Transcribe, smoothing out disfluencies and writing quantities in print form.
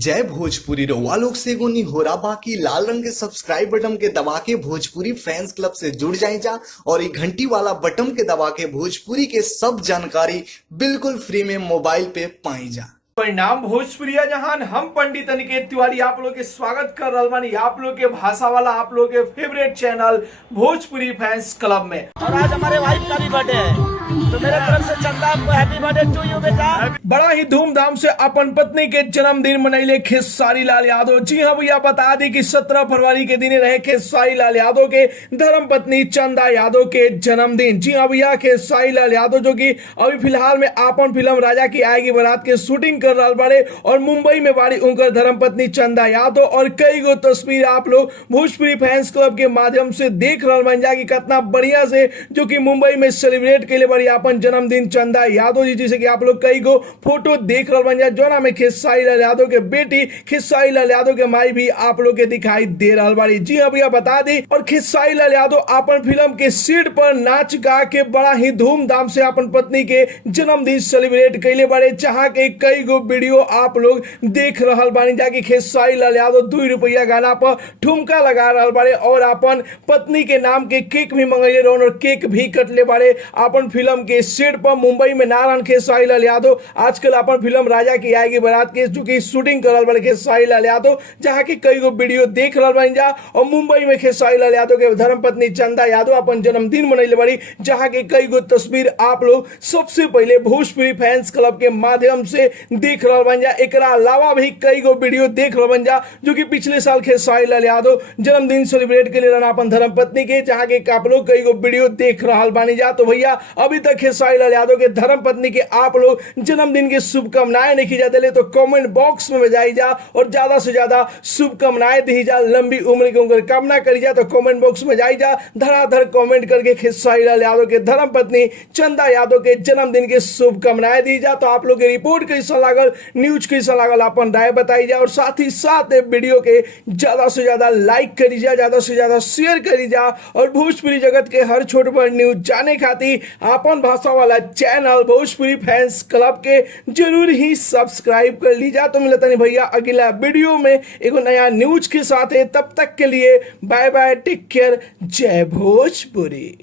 जय भोजपुरी रउआ लोग से एगो निहोरा बाकी लाल रंग के सब्सक्राइब बटन के दबा के भोजपुरी फैंस क्लब से जुड़ जाए जा और ये घंटी वाला बटन के दबा के भोजपुरी के सब जानकारी बिल्कुल फ्री में मोबाइल पे पाई जा। परिणाम भोजपुरिया जहान हम पंडित अनिकेत तिवारी आप लोग के स्वागत कर रहा बानी आप लोग के भाषा वाला आप लोग के favourite channel Bhojpuri fans club में। और आज हमारे वाइफ का भी बर्थडे है तो मेरे तरफ से चंदा आपको हैप्पी बर्थडे टू यू बेटा। बड़ा ही धूमधाम से अपन पत्नी के जन्मदिन मनैले खेसारी लाल यादव। जी हाँ भैया, बता दी कि 17 फरवरी के दिन रहे खेसारी लाल यादव के धर्म पत्नी चंदा यादव के जन्मदिन। जी हाँ भैया, खेसारी लाल यादव जो कि अभी फिलहाल में अपन फिल्म राजा की आएगी बारात के शूटिंग कर रहा बाड़े और मुंबई में बाड़ी उनकर धर्म पत्नी चंदा यादव और कई गो तस्वीर आप लोग भोजपुरी फैंस क्लब के माध्यम से देख रहा बन जा कि कितना बढ़िया से जो कि मुंबई में सेलिब्रेट के लिए बड़ी अपन जन्मदिन चंदा यादव जी, जिसे कि आप लोग कई गो फोटो देख रहा बन जा जोना में खेसारी लाल यादव के बेटी खेसारी लाल यादव के माई भी आप लोग के दिखाई दे रहा बाड़ी। जी हाँ भैया, बता दी और खेसारी लाल यादव अपन फिल्म के सेट पर नाच गा के बड़ा ही धूमधाम से अपन पत्नी के जन्मदिन सेलिब्रेट कैले बाड़े, जहां के कई गो वीडियो आप लोग देख रहा बानी जाकि खेसारी लाल यादव 2 रुपया गाना पर ठुमका लगा रहा बाड़े और अपन पत्नी के नाम के केक भी मंगैले रहन और केक भी कटले बाड़े। अपन फिल्म के सेट पर मुंबई में नारायण खेसारी लाल यादव आजकल अपन फिल्म राजा की आएगी बारात के जो कि शूटिंग कर रहा बाड़े खेसारी लाल यादव, जहां की कई गो वीडियो देख रहा बानी जा और मुंबई में खेसारी लाल यादव के धर्मपत्नी चंदा यादव अपन जन्मदिन मनैले बाड़ी, जहां के कई गो तस्वीर आप लोग सबसे पहले भोजपुरी फैंस क्लब के माध्यम से देख रहा बन जा। एकरा अलावा भी कई गो वीडियो देख रहा बन जा जो कि पिछले साल खेसारी लाल यादव जन्मदिन सेलिब्रेट के लिए रहना अपन धर्मपत्नी के, जहां के आप लोग कई गो वीडियो देख रहा बानी जा। तो भैया अभी तक खेसारी लाल यादव के धर्मपत्नी के आप लोग जन्मदिन की शुभकामनाएं नहीं जा दिले तो कमेंट बॉक्स में बजाई जा और ज्यादा से ज्यादा शुभकामनाएं दी जा, लंबी उम्र की उनकी कामना करी जा। तो कमेंट बॉक्स में जाई जा, धड़ाधड़ कमेंट करके खेसारी लाल यादव के धर्मपत्नी चंदा यादव के जन्मदिन की शुभकामनाएं दी जा। तो आप लोग की रिपोर्ट कैसा लागल, न्यूज कैसा लागल, अपन राय बताई जा और साथ ही साथ वीडियो के ज्यादा से ज्यादा लाइक करी जा, ज्यादा से ज्यादा शेयर करी जा और भोजपुरी जगत के हर छोट बड़ न्यूज जाने खातिर अपन भाषा वाला चैनल भोजपुरी फैंस क्लब के जरूर ही सब्सक्राइब कर लीजा। तो मिलता नहीं भैया अगला वीडियो में एगो नया न्यूज के साथ है, तब तक के लिए बाय बाय, टेक केयर, जय भोजपुरी।